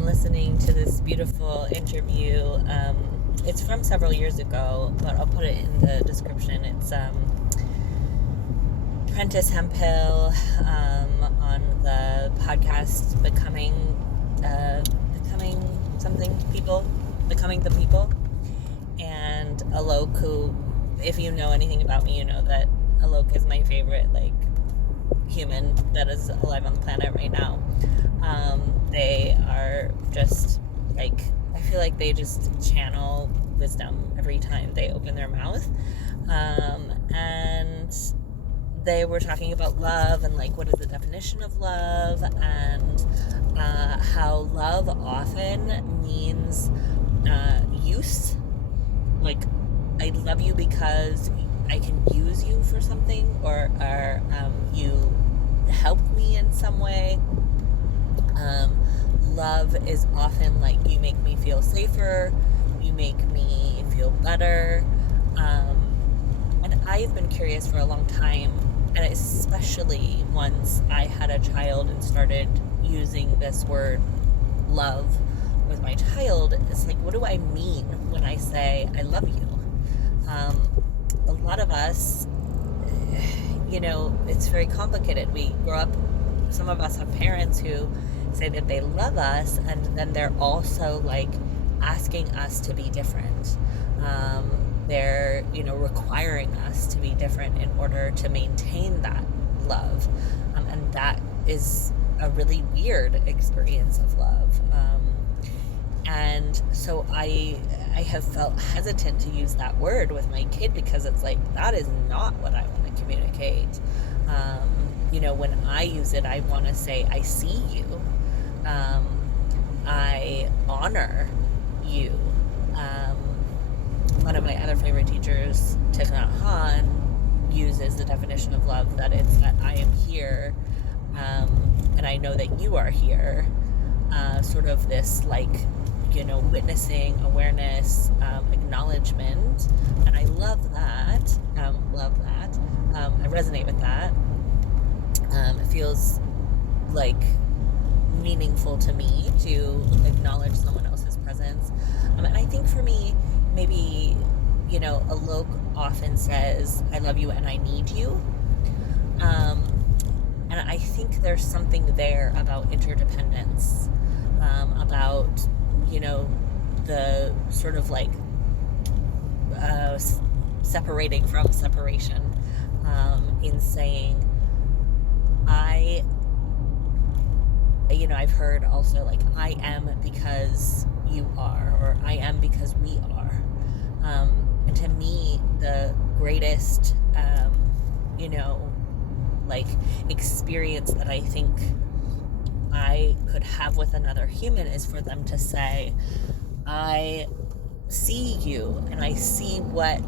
am listening to this beautiful interview. It's from several years ago, but I'll put it in the description. It's Prentice Hemphill on the podcast Becoming Something People, Becoming the People, and Alok, who, if you know anything about me, you know that Alok is my favorite, human that is alive on the planet right now. They are just, I feel like they just channel wisdom every time they open their mouth. And they were talking about love and, what is the definition of love, and how love often means use. I love you because I can use you for something, or you help me in some way. Love is often you make me feel safer, you make me feel better. And I've been curious for a long time, and especially once I had a child and started using this word love with my child, it's what do I mean when I say I love you? A lot of us, it's very complicated. We grow up, some of us have parents who say that they love us, and then they're also asking us to be different. They're requiring us to be different in order to maintain that love, and that is a really weird experience of love. And so I have felt hesitant to use that word with my kid, because it's that is not what I want to communicate. When I use it, I want to say I see you, I honor you. One of my other favorite teachers, Thich Nhat Hanh, uses the definition of love that it's that I am here, and I know that you are here. Sort of this witnessing, awareness, acknowledgement, and I love that. I resonate with that. It feels meaningful to me to acknowledge someone else's presence. And I think for me, maybe, Alok often says, I love you and I need you. And I think there's something there about interdependence, about, the sort of separating from separation, in saying, I've heard also I am because you are, or I am because we are. And to me, the greatest, experience that I think I could have with another human is for them to say, I see you and I see what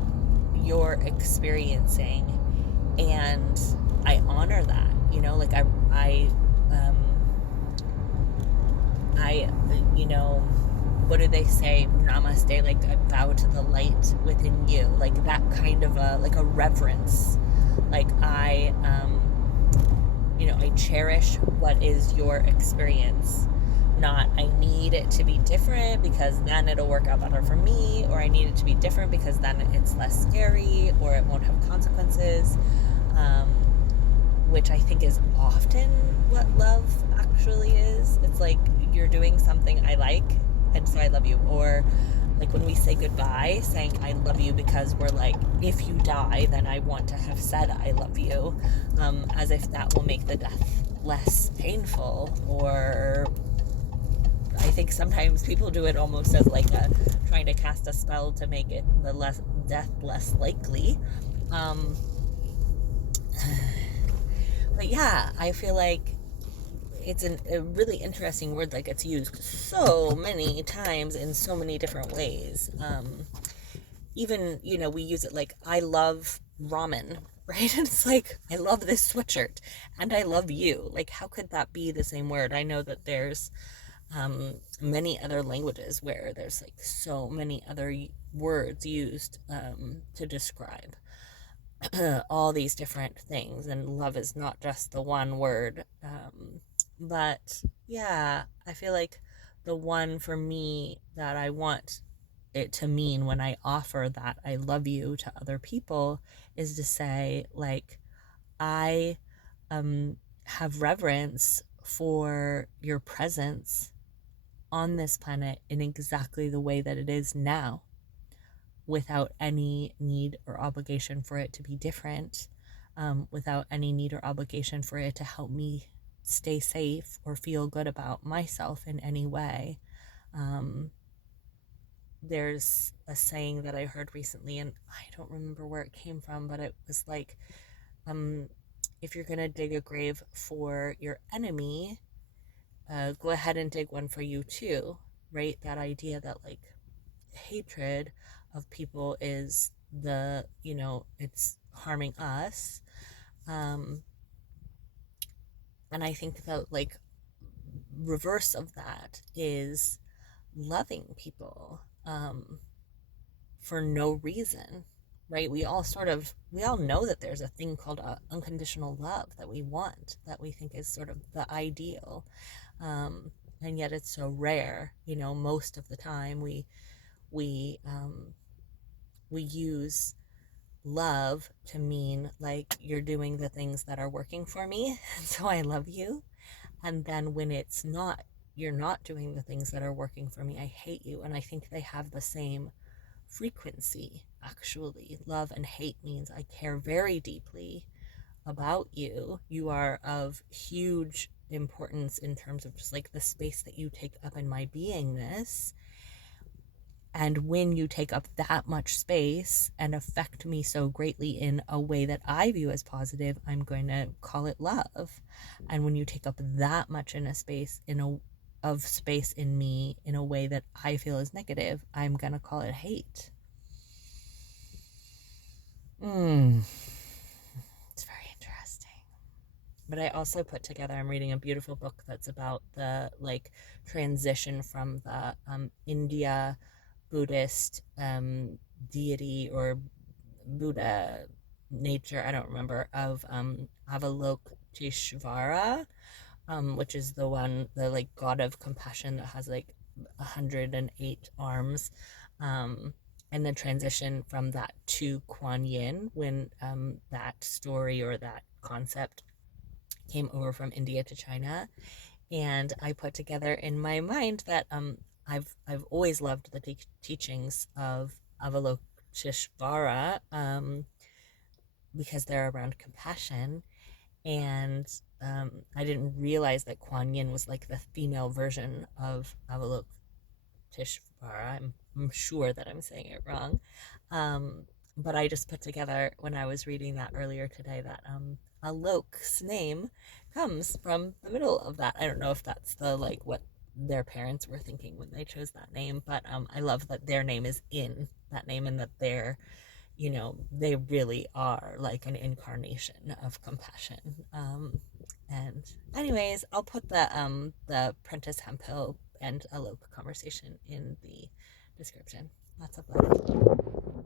you're experiencing, and I honor that. What do they say? Namaste, I bow to the light within you, that kind of a reverence. I cherish what is your experience. Not, I need it to be different because then it'll work out better for me, or I need it to be different because then it's less scary, or it won't have consequences, which I think is often what love actually is. It's you're doing something I like, and so I love you. Or when we say goodbye, saying I love you because we're if you die, then I want to have said I love you, as if that will make the death less painful. Or I think sometimes people do it almost as trying to cast a spell to make it the death less likely. But yeah, I feel it's a really interesting word. It's used so many times in so many different ways. Even, we use it I love ramen, right? And it's I love this sweatshirt and I love you. How could that be the same word? I know that there's many other languages where there's so many other words used to describe all these different things, and love is not just the one word. But yeah, I feel the one for me that I want it to mean when I offer that I love you to other people is to say, like, I have reverence for your presence on this planet in exactly the way that it is now, without any need or obligation for it to be different, without any need or obligation for it to help me stay safe or feel good about myself in any way. Um, there's a saying that I heard recently, and I don't remember where it came from, but it was like, um, if you're gonna dig a grave for your enemy, go ahead and dig one for you too, right? That idea that like hatred of people is it's harming us. Um, and I think the like reverse of that is loving people for no reason, right? We all know that there's a thing called unconditional love that we want, that we think is sort of the ideal. Um, and yet it's so rare, most of the time we we use love to mean like you're doing the things that are working for me, and so I love you. And then when it's not, you're not doing the things that are working for me, I hate you. And I think they have the same frequency, actually. Love and hate means I care very deeply about you. You are of huge importance in terms of just like the space that you take up in my beingness. And when you take up that much space and affect me so greatly in a way that I view as positive, I'm going to call it love. And when you take up that much in a space of space in me in a way that I feel is negative, I'm going to call it hate. It's very interesting. But I also put together, I'm reading a beautiful book that's about the like transition from the India Buddhist deity or Buddha nature, I don't remember, of Avalokiteshvara, which is the like god of compassion that has like 108 arms, and the transition from that to Kuan Yin when that story or that concept came over from India to China. And I put together in my mind that I've always loved the teachings of Avalokiteshvara, because they're around compassion, and I didn't realize that Kuan Yin was like the female version of Avalokiteshvara. I'm sure that I'm saying it wrong, but I just put together when I was reading that earlier today that Alok's name comes from the middle of that. I don't know if that's the like what their parents were thinking when they chose that name, but I love that their name is in that name and that they really are like an incarnation of compassion. And anyways, I'll put the Prentice Hemphill and Alok conversation in the description. Lots of love.